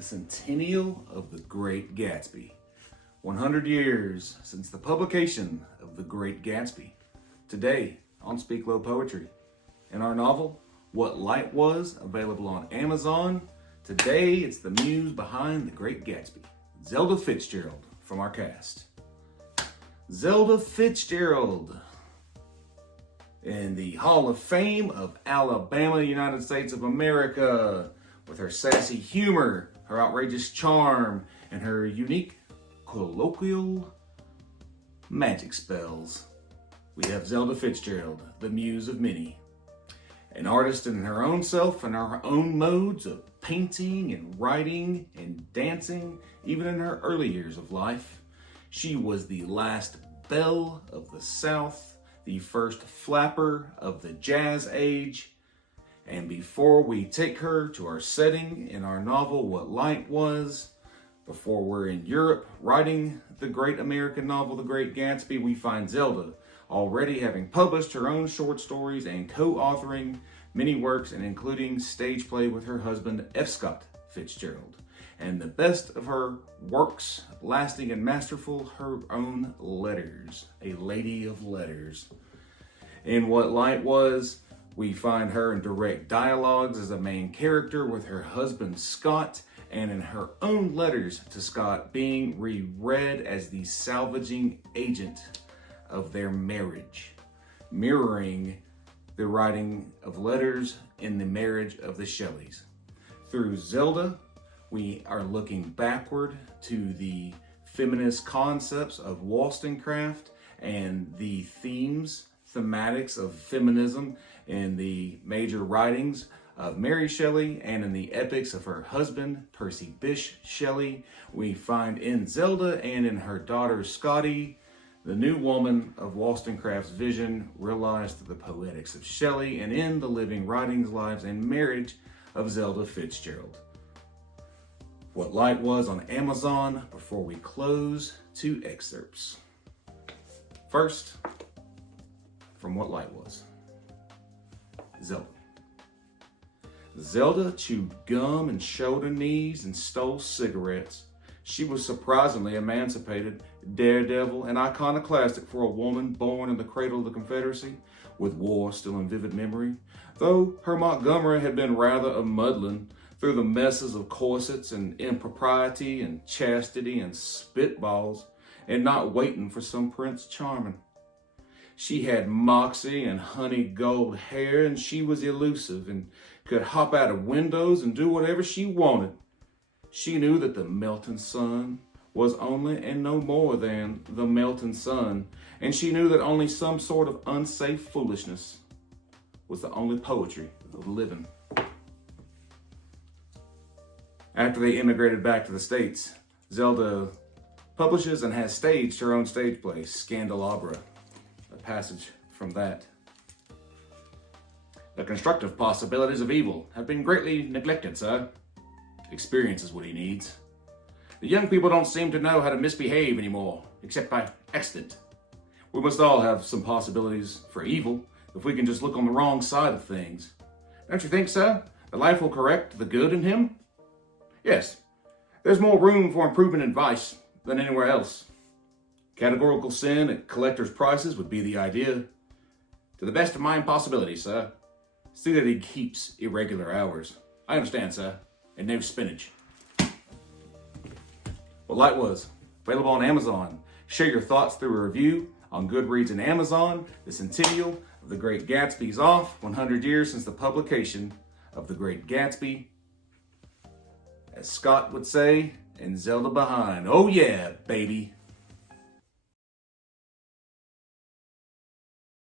the centennial of The Great Gatsby. 100 years since the publication of The Great Gatsby. Today on Speaklowpoetry. In our novel, What Light Was, available on Amazon. Today it's the muse behind The Great Gatsby, Zelda Fitzgerald from our cast. Zelda Fitzgerald. In the Hall of Fame of Alabama, United States of America, with her sassy humor, her outrageous charm, and her unique colloquial magic spells, we have Zelda Fitzgerald, the muse of many. An artist in her own self and her own modes of painting and writing and dancing, even in her early years of life. She was the last belle of the South, the first flapper of the jazz age. And before we take her to our setting in our novel, What Light Was, before we're in Europe writing the great American novel, The Great Gatsby, we find Zelda already having published her own short stories and co-authoring many works, and including stage play with her husband, F. Scott Fitzgerald. And the best of her works, lasting and masterful, her own letters, a lady of letters. In What Light Was, we find her in direct dialogues as a main character with her husband, Scott, and in her own letters to Scott being reread as the salvaging agent of their marriage, mirroring the writing of letters in the marriage of the Shelleys. Through Zelda, we are looking backward to the feminist concepts of Wollstonecraft and the thematics of feminism in the major writings of Maryshelley and in the epics of her husband, Percy Bysshe Shelley. We find in Zelda and in her daughter Scotty, the new woman of Wollstonecraft's vision realized through the poetics of Shelley and in the living writings, lives, and marriage of Zelda Fitzgerald. What Light Was on Amazon. Before we close, 2 excerpts. First, from What Light Was. Zelda. Zelda chewed gum and showed her knees and stole cigarettes. She was surprisingly emancipated, daredevil, and iconoclastic for a woman born in the cradle of the Confederacy, with war still in vivid memory, though her Montgomery had been rather a muddling through the messes of corsets and impropriety and chastity and spitballs, and not waiting for some Prince Charming. She had moxie and honey gold hair, and she was elusive and could hop out of windows and do whatever she wanted. She knew that the melting sun was only and no more than the melting sun, and she knew that only some sort of unsafe foolishness was the only poetry of living. After they immigrated back to the States, Zelda publishes and has staged her own stage play, Scandalabra. A passage from that. The constructive possibilities of evil have been greatly neglected, sir. Experience is what he needs. The young people don't seem to know how to misbehave anymore, except by accident. We must all have some possibilities for evil if we can just look on the wrong side of things. Don't you think, sir, that life will correct the good in him? Yes, there's more room for improvement in vice than anywhere else. Categorical sin at collector's prices would be the idea. To the best of my impossibilities, sir. See that he keeps irregular hours. I understand, sir. And no spinach. What Light Was, available on Amazon. Share your thoughts through a review on Goodreads and Amazon. The centennial of The Great Gatsby's off. 100 years since the publication of The Great Gatsby. As Scott would say, and Zelda behind. Oh yeah, baby.